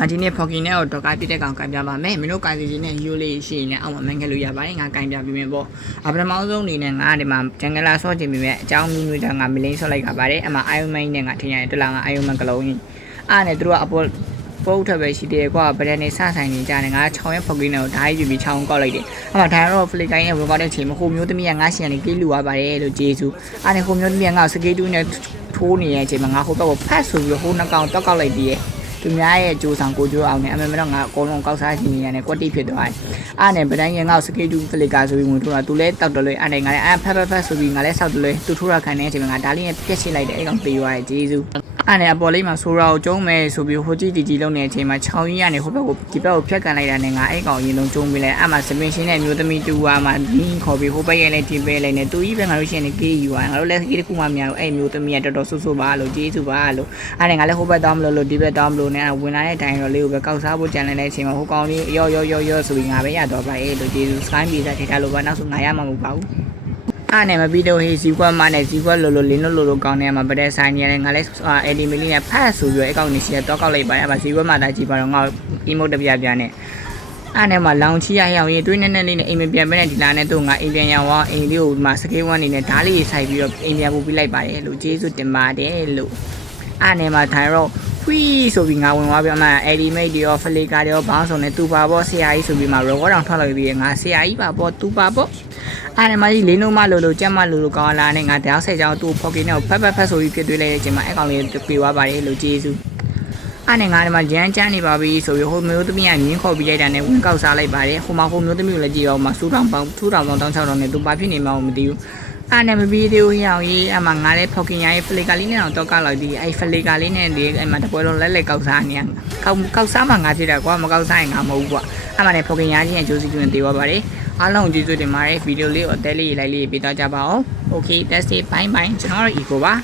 ငါဒီနေ့ဖော်ကင်နဲ့တော့ကိုင်ပြတဲ့ကောင်ကိုင်ပြပါမယ်မင်းတို့ကိုင်စီချင်းနဲ့ယူလေးရှိရင်လည်းအောက်မှာမန်ခဲ့လို့ရပါတယ်ငါကိုင်ပြပြီးမယ်ပေါ့ပထမဆုံးအနေနဲ့ငါဒီမှာဂျန်ဂလာဆော့ချင်ပြီးမြဲအကြောင်းမျိုးတော့ငါမလင်းဆော့လိုက်တာပါတယ်အမှ Iron Man နဲ့ငါထင်ရတယ်တလားငါ Iron Man ကလုံးကြီးအားနဲ့သူတို့ကအပေါ်ပုတ်ထပ်ပဲရှိတယ်ကွာဗရက်နေစဆိုင်နေကြတယ်ငါ6ရက်ဖော်ကင်နဲ့ကိုဓာတ်ယူပြီး6ကောက်လိုက်တယ်အမှဒါတော့ဖလီကိုင်းနဲ့ဝင်ကောက်တဲ့အချိန်မှာဟိုမျိုးသမီးကငါရှင်ကနေကေးလူရပါတယ်လို့ဂျေစုအားနဲ့ဟိုမျိုးသမီးကငါစကေးတူးနဲ့ထိုးနေတဲ့အချိန်မှာငါဟိုဘက်ကိုဖတ်ဆိုပြီးဟိုနှကောင်တောက်ကောက်လိုက်ပြီးရဲ့သူများရဲ့ကြိုးဆောင်ကိုကြိုးအောင်နဲ့အမေမတော့ငါအကုန်လုံးကောက်စားချင်နေရတယ်ကွက်တိဖြစ်သွားတယ်အားနဲ့ဗတိုင်းငါ့စကေးတူးဖလီကာဆိုပြီးဝင်ထိုးတာသူလဲတောက်တယ်လို့အားနဲ့ငါလည်းဖတ်ဆိုပြီးငါလည်းဆောက်တယ်လို့သူထိုးရခံနေတဲ့အချိန်မှာငါဒါလေးနဲ့ပြက်ချိလိုက်တယ်အဲ့ကောင်တေးသွားတယ်ဂျေစုအဲ့နဲ့အပေါ်လေးမှာဆိုရာကိုကျုံးမယ်ဆိုပြီးဟိုကြည့်တီလုံးနေတဲ့အချိန်မှာ6ရင်းကနေဟိုဘက်ကိုဒီဘက်ကိုဖြတ်ကန်လိုက်တာနဲ့ငါအဲ့ကောင်အရင်လုံးကျုံးပြီးလဲအဲ့မှာစပင်ရှင်းတဲ့မျိုးသမီးတူဝါမှာနင်းခေါ်ပြီးဟိုဘက်ရဲ့လည်းတင်ပေးလိုက်နေတူကြီးပဲငါတို့ရှင်းနေကေးယူသွားငါတို့လည်းကေးတစ်ခုမှမရတော့အဲ့မျိုးသမီးကတော်တော်ဆူဆူပါလို့ကျေးဇူးပါလို့အဲ့နဲ့ငါလည်းဟိုဘက်တောင်းမလို့ဒီဘက်တောင်းမလို့နဲ့ဝင်လာတဲ့တိုင်တော်လေးကိုပဲကောက်စားဖို့ကြံနေတဲ့အချိန်မှာဟိုကောင်လေးရောဆိုပြီးငါပဲရတော့ပါရဲ့လို့ကျေးဇူးစကိုင်းပြေးစားထိထားလို့ပါနောက်ဆိုငါရမှာမဟုတ်ပါဘူးအားနဲ့မပြီးတော့ဟေးဇီကွက်မနဲ့ဇီကွက်လိုလင်းလိုကောင်းနေမှာဗတဲ့ဆိုင်နေရတယ်ငါလည်းအဒီမီလီနဲ့ဖတ်ဆိုပြီးအကောင့်နေစီတော့ကောက်လိုက်ပါတယ်အဲ့မှာဇီကွက်မသာကြည့်ပါတော့ငါအီမိုတပြပြနဲ့အားနဲ့မှာလောင်ချီရရောက်ရင်တွေးနေနေလေးနဲ့အိမ်မပြန်ပဲနဲ့ဒီလာနဲ့တော့ငါအိမ်ပြန်ရောက်အောင်အိမ်လေးကိုမှစကေးဝမ်းနေနဲ့ဓားလေးဆိုင်ပြီးတော့အိမ်ပြန်ပို့ပြလိုက်ပါတယ်လို့ကျေးဇူးတင်ပါတယ်လို့အားနဲ့မှာထိုင်တော့ဖွီးဆိုပြီးငါဝင်သွားပြန်မှအဒီမိတ်တွေရောဖလီကာတွေရောဘောင်းဆောင်နဲ့တူပါပေါ့ဆရာကြီးဆိုပြီးမှ record တောင်ထွက်လာပြီးငါဆရာကြီးပါပေါ့တူပါပေါ့အားနဲ့မကြီးလင်းလုံးမလို့ကြက်မလို့ကောင်းလာနဲ့ငါတောက်ဆက်ကြောင်းသူ့ဖော်ကင်နဲ့ဖတ်ဆိုပြီးပြစ်သွေးလိုက်တဲ့အချိန်မှာအကောင်လေးပြေသွားပါတယ်လို့ကျေးဇူးအားနဲ့ငါဒီမှာရမ်းချမ်းနေပါပြီဆိုပြီးဟိုမျိုးသမီးကမြင်းခေါ်ပြီးလိုက်တာနဲ့ဝင်ကောက်စားလိုက်ပါတယ်ဟိုမှာဟိုမျိုးသမီးကိုလည်းကြည့်တော့မှစူးတောင်ပေါင်း1600နဲ့သူဘာဖြစ်နေမှမသိဘူးအားနဲ့မပြီးသေးဘူးရောက်ရေးအမှငါလည်းဖော်ကင်ရရေးဖလီကာလေးနဲ့တော့ကောက်လိုက်ပြီးအဲ့ဖလီကာလေးနဲ့ဒီအဲ့မှာတပွဲလုံးလက်ကောက်စားနေရကောက်စားမှငါဖြစ်တာကွာမကောက်စားရင်ငါမဟုတ်ဘူးကွာအဲ့မှာလည်းဖော်ကင်ရချင်းအကျိုးစီးကျင်းတေးသွားပါတယ်အားလုံးကျေးဇူးတင်ပါတယ်ဗီဒီယိုလေးကိုအသေးလေးလိုက်လေးပေးတော့ကြပါအောင် Okay that's it bye bye ကျွန်တော်တို့ ego ပါ